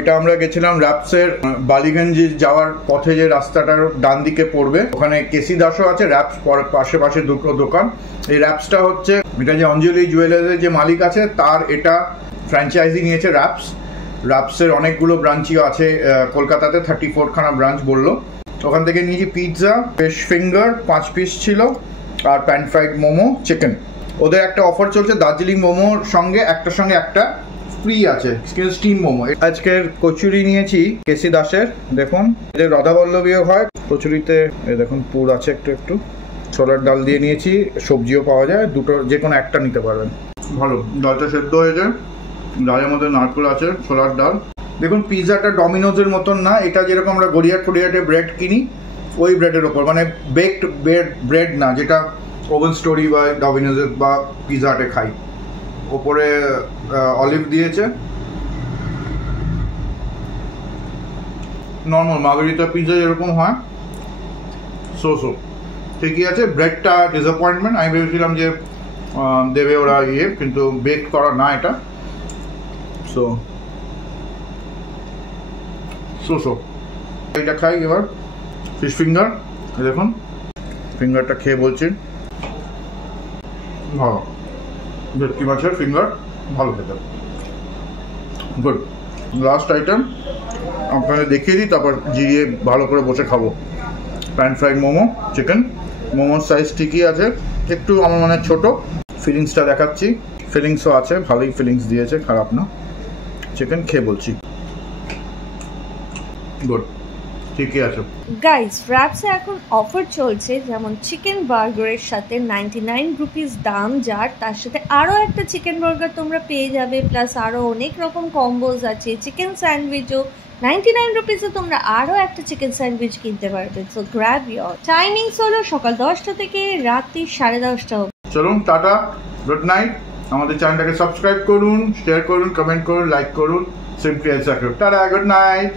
এটা আমরা গেছিলাম র্যাপসের বালিগঞ্জ যাওয়ার পথে যে রাস্তাটার ডান দিকে পড়বে, ওখানে কেসি দাসও আছে, র্যাপস পাশে দুটো দোকান। এই র্যাপসটা হচ্ছে, এটা যে অঞ্জলি জুয়েলার্সের যে মালিক আছে তার এটা ফ্র্যাঞ্চাইজি নিয়েছে র্যাপসের অনেকগুলো ব্রাঞ্চই আছে কলকাতাতে, 34খানা ব্রাঞ্চ বললো। ওখান থেকে নিয়েছি পিৎজা, ফিশ ফিঙ্গার 5 পিস ছিল, আর প্যান ফ্রাইড মোমো চিকেন। ওদের একটা অফার চলছে, দার্জিলিং মোমোর সঙ্গে একটা ফ্রি আছে, স্টিম মোমো। আজকের কচুরি নিয়েছি কেসি দাসের, দেখুন এদের রাধাবল্লভীও হয়। কচুরিতে দেখুন পুর আছে একটু, ছোলার ডাল দিয়ে নিয়েছি, সবজিও পাওয়া যায়, দুটো যে কোনো একটা নিতে পারবেন। ভালো, ডালটা সেদ্ধ হয়েছে, ডালের মধ্যে নারকেল আছে, ছোলার ডাল। দেখুন পিৎজাটা ডমিনোজের মতন না, এটা যেরকম আমরা গড়িয়াটে ব্রেড কিনি ওই ব্রেডের ওপর, মানে বেকড ব্রেড না, যেটা ওভেন স্টোরি বা ডমিনোজের বা পিৎজাটে খাই। ওপরে অলিভ দিয়েছে, নর্মাল মার্গারিটা পিৎজা যেরকম হয় সো ঠিকই আছে। ব্রেডটা ডিসঅ্যাপয়েন্টমেন্ট, আমি ভেবেছিলাম যে দেবে ওরা কিন্তু বেক করা না এটা, সো এটা খাই। এবার ফিশ ফিঙ্গার, দেখুন ফিঙ্গারটা খেয়ে বলছি ভালো, ভেটকি মাছের ফিঙ্গার ভালো খেতে, গুড। লাস্ট আইটেম আপনাদের দেখিয়ে দিই, তারপর জিরিয়ে ভালো করে বসে খাবো। Pan fried momo chicken. মোমোর সাইজ ঠিকই আছে, একটু আমার মনে ছোট। ফিলিংসটা দেখাচ্ছি, ফিলিংসও আছে, ভালোই ফিলিংস দিয়েছে, খারাপ না। চিকেন খেয়ে বলছি গুড, ঠিকই আছে। গাইস, র্যাপসে এখন অফার চলছে, যেমন চিকেন বার্গারের সাথে 99 রুপিস দাম যার, তার সাথে আরও একটা চিকেন বার্গার তোমরা পেয়ে যাবে, প্লাস আরও অনেক রকম কম্বোজ আছে। চিকেন স্যান্ডউইচও 99 রুপিসে তোমরা আরও একটা চিকেন স্যান্ডউইচ কিনতে পারবে। So grab your. টাইমিংস হলো সকাল 10টা থেকে রাত্রি 10:30 অবধি। চলুন টাটা, গুড নাইট। আমাদের চ্যানেলটাকে সাবস্ক্রাইব করুন, শেয়ার করুন, কমেন্ট করুন, লাইক করুন। Simply tata, good night.